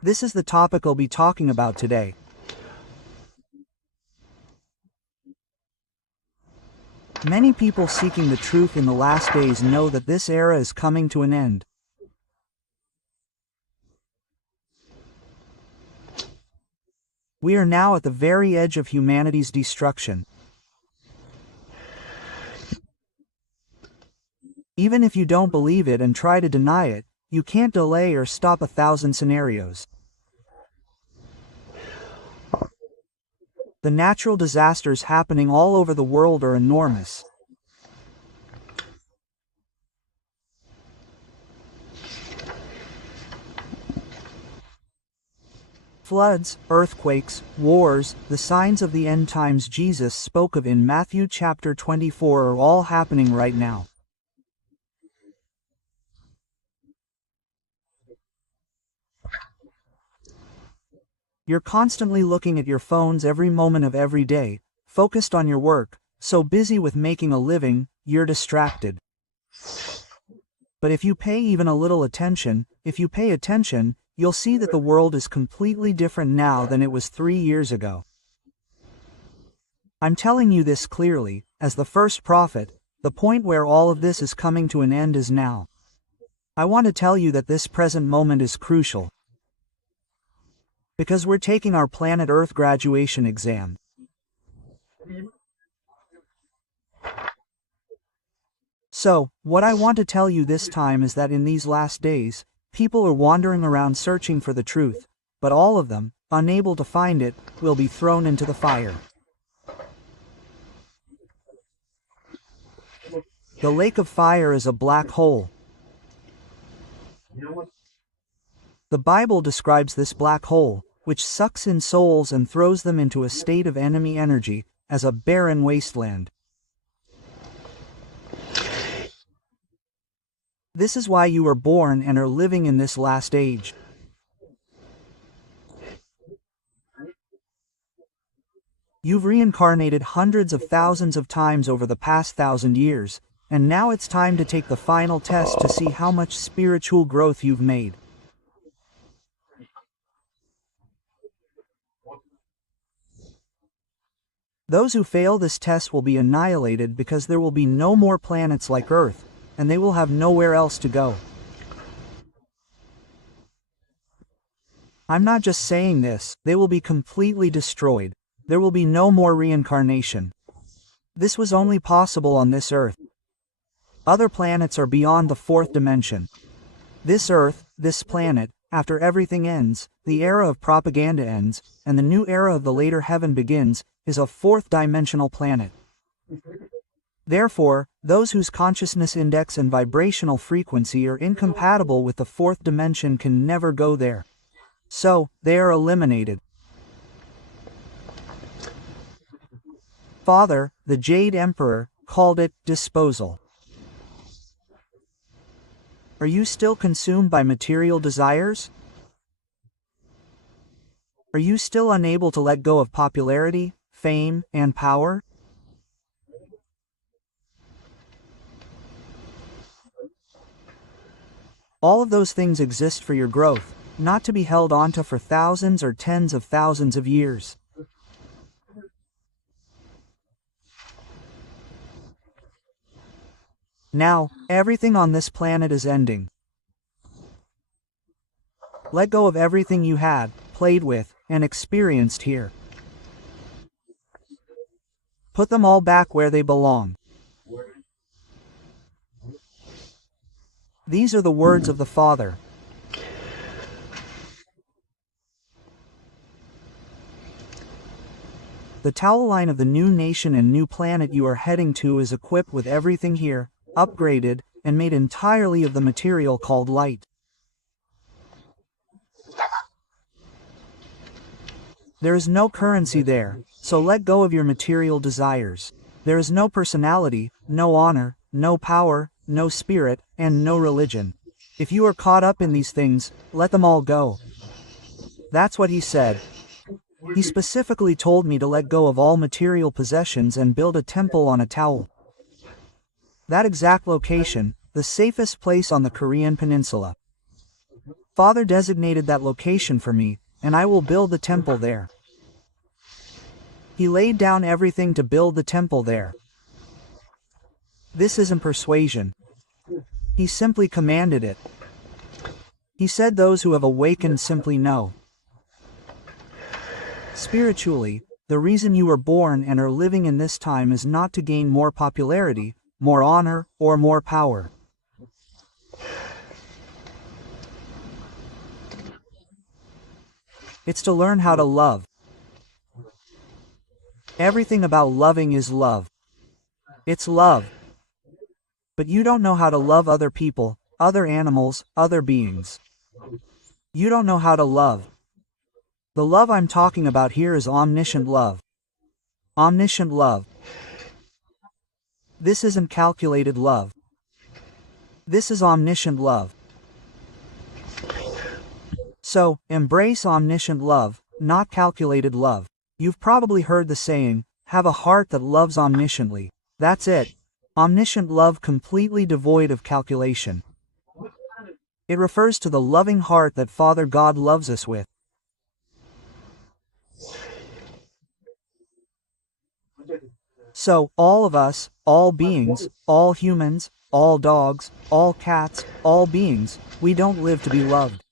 This is the topic I'll be talking about today. Many people seeking the truth in the last days know that this era is coming to an end. We are now at the very edge of humanity's destruction. Even if you don't believe it and try to deny it, you can't delay or stop 1,000 scenarios. The natural disasters happening all over the world are enormous. Floods, earthquakes, wars, the signs of the end times Jesus spoke of in Matthew chapter 24 are all happening right now. You're constantly looking at your phones every moment of every day, focused on your work, so busy with making a living, you're distracted. But if you pay even a little attention, you'll see that the world is completely different now than it was 3 years ago. I'm telling you this clearly, as the first prophet, the point where all of this is coming to an end is now. I want to tell you that this present moment is crucial. Because we're taking our planet Earth graduation exam. So, what I want to tell you this time is that in these last days, people are wandering around searching for the truth, but all of them, unable to find it, will be thrown into the fire. The lake of fire is a black hole. The Bible describes this black hole, which sucks in souls and throws them into a state of enemy energy, as a barren wasteland. This is why you were born and are living in this last age. You've reincarnated hundreds of thousands of times over the past 1,000 years, and now it's time to take the final test to see how much spiritual growth you've made. Those who fail this test will be annihilated because there will be no more planets like Earth, and they will have nowhere else to go. I'm not just saying this, they will be completely destroyed. There will be no more reincarnation. This was only possible on this Earth. Other planets are beyond the fourth dimension. This Earth, this planet, after everything ends, the era of propaganda ends, and the new era of the later heaven begins, is a fourth-dimensional planet. Therefore, those whose consciousness index and vibrational frequency are incompatible with the fourth dimension can never go there. So, they are eliminated. Father, the Jade Emperor, called it disposal. Are you still consumed by material desires? Are you still unable to let go of popularity, fame, and power? All of those things exist for your growth, not to be held onto for thousands or tens of thousands of years. Now, everything on this planet is ending. Let go of everything you had, played with, and experienced here. Put them all back where they belong. These are the words of the Father. The towel line of the new nation and new planet you are heading to is equipped with everything here, upgraded, and made entirely of the material called light. There is no currency there, so let go of your material desires. There is no personality, no honor, no power, no spirit, and no religion. If you are caught up in these things, let them all go. That's what he said. He specifically told me to let go of all material possessions and build a temple on a towel. That exact location, the safest place on the Korean peninsula. Father designated that location for me, and I will build the temple there. He laid down everything to build the temple there. This isn't persuasion. He simply commanded it. He said those who have awakened simply know. Spiritually, the reason you were born and are living in this time is not to gain more popularity, more honor, or more power. It's to learn how to love. Everything about loving is love. It's love. But you don't know how to love other people, other animals, other beings. You don't know how to love. The love I'm talking about here is omniscient love. Omniscient love. This isn't calculated love. This is omniscient love. So, embrace omniscient love, not calculated love. You've probably heard the saying, have a heart that loves omnisciently. That's it. Omniscient love completely devoid of calculation. It refers to the loving heart that Father God loves us with. So, all of us, all beings, all humans, all dogs, all cats, all beings, we don't live to be loved.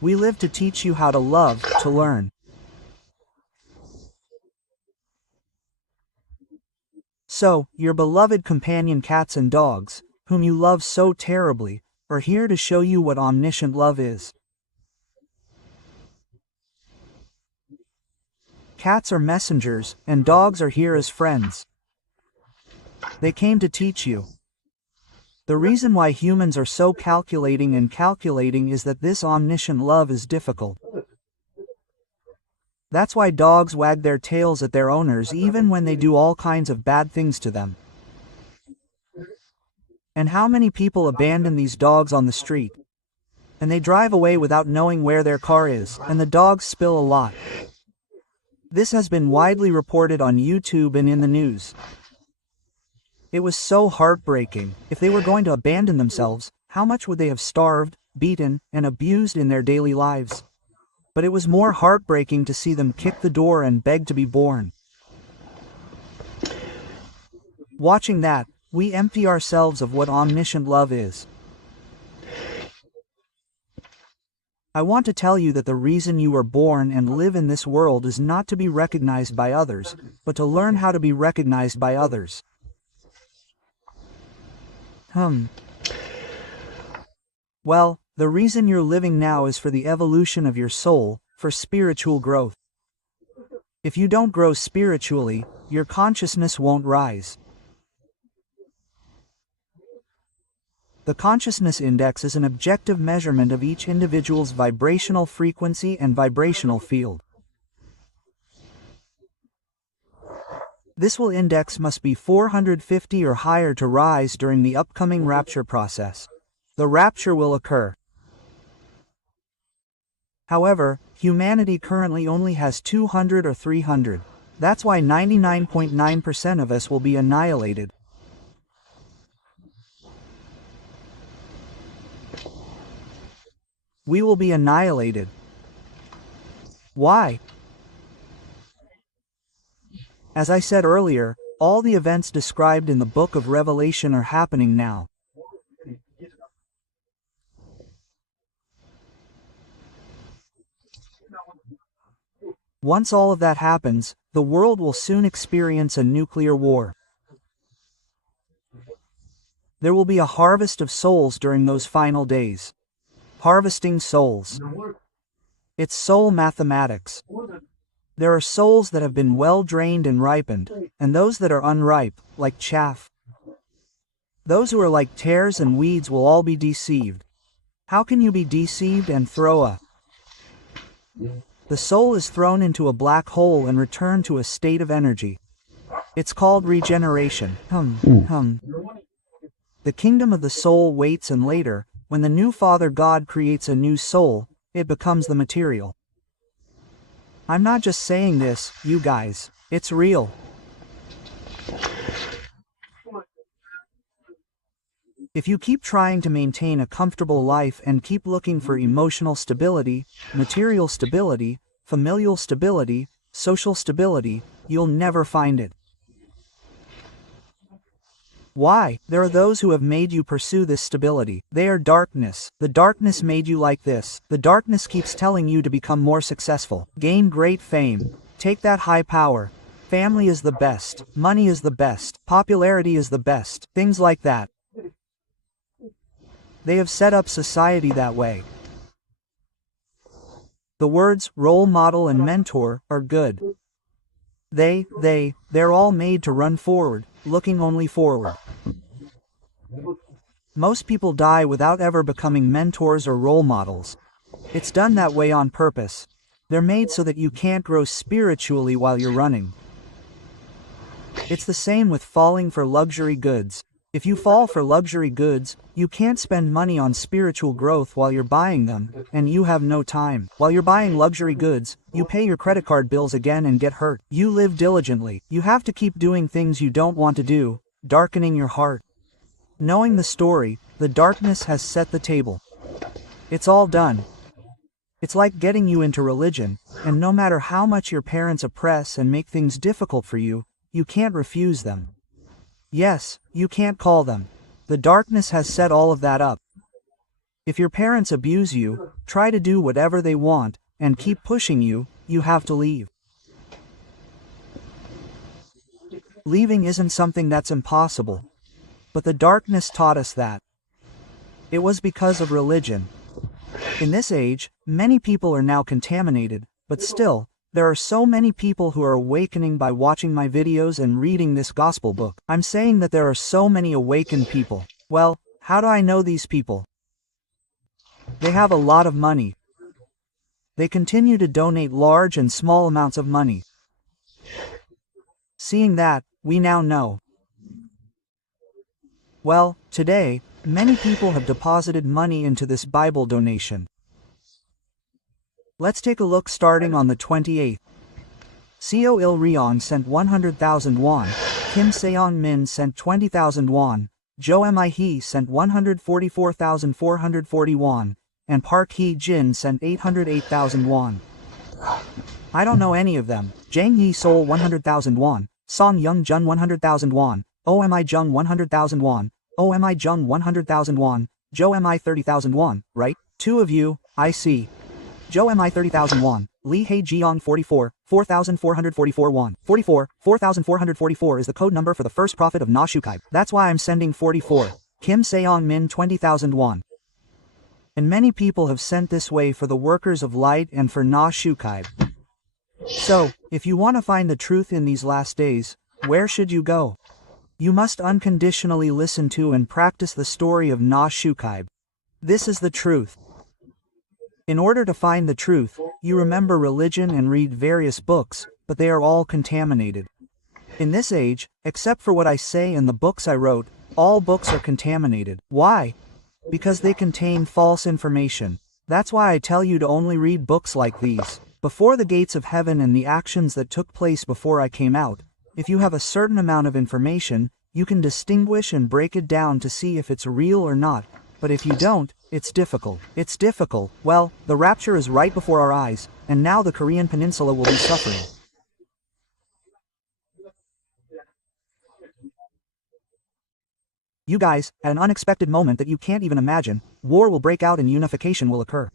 We live to teach you how to love, to learn. So, your beloved companion cats and dogs, whom you love so terribly, are here to show you what omniscient love is. Cats are messengers, and dogs are here as friends. They came to teach you. The reason why humans are so calculating is that this omniscient love is difficult. That's why dogs wag their tails at their owners even when they do all kinds of bad things to them. And how many people abandon these dogs on the street? And they drive away without knowing where their car is, and the dogs spill a lot. This has been widely reported on YouTube and in the news. It was so heartbreaking. If they were going to abandon themselves, how much would they have starved, beaten, and abused in their daily lives? But it was more heartbreaking to see them kick the door and beg to be born. Watching that, we empty ourselves of what omniscient love is. I want to tell you that the reason you were born and live in this world is not to be recognized by others, but to learn how to be recognized by others. Well, the reason you're living now is for the evolution of your soul, for spiritual growth. If you don't grow spiritually, your consciousness won't rise. The consciousness index is an objective measurement of each individual's vibrational frequency and vibrational field. This index must be 450 or higher to rise during the upcoming rapture process. The rapture will occur. However, humanity currently only has 200 or 300. That's why 99.9% of us will be annihilated. We will be annihilated. Why? As I said earlier, all the events described in the book of Revelation are happening now. Once all of that happens, the world will soon experience a nuclear war. There will be a harvest of souls during those final days. Harvesting souls. It's soul mathematics. There are souls that have been well drained and ripened, and those that are unripe, like chaff. Those who are like tares and weeds will all be deceived. How can you be deceived and throw a... The soul is thrown into a black hole and returned to a state of energy. It's called regeneration. The kingdom of the soul waits, and later, when the new Father God creates a new soul, it becomes the material. I'm not just saying this, you guys. It's real. If you keep trying to maintain a comfortable life and keep looking for emotional stability, material stability, familial stability, social stability, you'll never find it. Why? There are those who have made you pursue this stability. They are darkness. The darkness made you like this. The darkness keeps telling you to become more successful, gain great fame, take that high power. Family is the best. Money is the best. Popularity is the best. Things like that. They have set up society that way. The words role model and mentor are good. They're all made to run forward, looking only forward. Most people die without ever becoming mentors or role models. It's done that way on purpose. They're made so that you can't grow spiritually while you're running. It's the same with falling for luxury goods. If you fall for luxury goods, you can't spend money on spiritual growth while you're buying them, and you have no time. While you're buying luxury goods, you pay your credit card bills again and get hurt. You live diligently. You have to keep doing things you don't want to do, darkening your heart. Knowing the story, the darkness has set the table. It's all done. It's like getting you into religion, and no matter how much your parents oppress and make things difficult for you, you can't refuse them. Yes, you can't call them. The darkness has set all of that up. If your parents abuse you, try to do whatever they want, and keep pushing you, you have to leave. Leaving isn't something that's impossible. But the darkness taught us that. It was because of religion. In this age, many people are now contaminated, but still, there are so many people who are awakening by watching my videos and reading this gospel book. I'm saying that there are so many awakened people. Well, how do I know these people? They have a lot of money. They continue to donate large and small amounts of money. Seeing that, we now know. Well, today, many people have deposited money into this Bible donation. Let's take a look starting on the 28th. Seo Il Ryong sent 100,000 won, Kim Seong Min sent 20,000 won, Jo Mi Hee sent 144,440 won, and Park Hee Jin sent 808,000 won. I don't know any of them. Jang Hee Sol 100,000 won, Song Young Jun 100,000 won, OMI Jung 100,000 won, OMI Jung 100,000 won, Jo Mi 30,000 won, right? Two of you, I see. Jo Mi 30,000 won, Lee Hae Jeong 4,444 won. 4,444 is the code number for the first prophet of Na Shukaib. That's why I'm sending 44. Kim Seong Min 20,000 won. And many people have sent this way for the workers of light and for Na Shukaib. So, if you want to find the truth in these last days, where should you go? You must unconditionally listen to and practice the story of Na Shukaib. This is the truth. In order to find the truth, you remember religion and read various books, but they are all contaminated. In this age, except for what I say and the books I wrote, all books are contaminated. Why? Because they contain false information. That's why I tell you to only read books like these. Before the gates of heaven and the actions that took place before I came out, if you have a certain amount of information, you can distinguish and break it down to see if it's real or not. But if you don't, it's difficult. It's difficult. Well, the rapture is right before our eyes, and now the Korean peninsula will be suffering. You guys, at an unexpected moment that you can't even imagine, war will break out and unification will occur.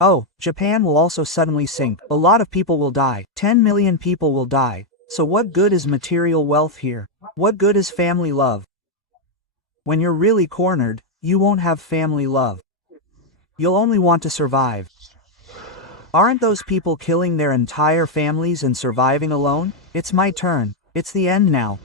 Oh, Japan will also suddenly sink. A lot of people will die. 10 million people will die. So what good is material wealth here? What good is family love? When you're really cornered, you won't have family love. You'll only want to survive. Aren't those people killing their entire families and surviving alone? It's my turn. It's the end now.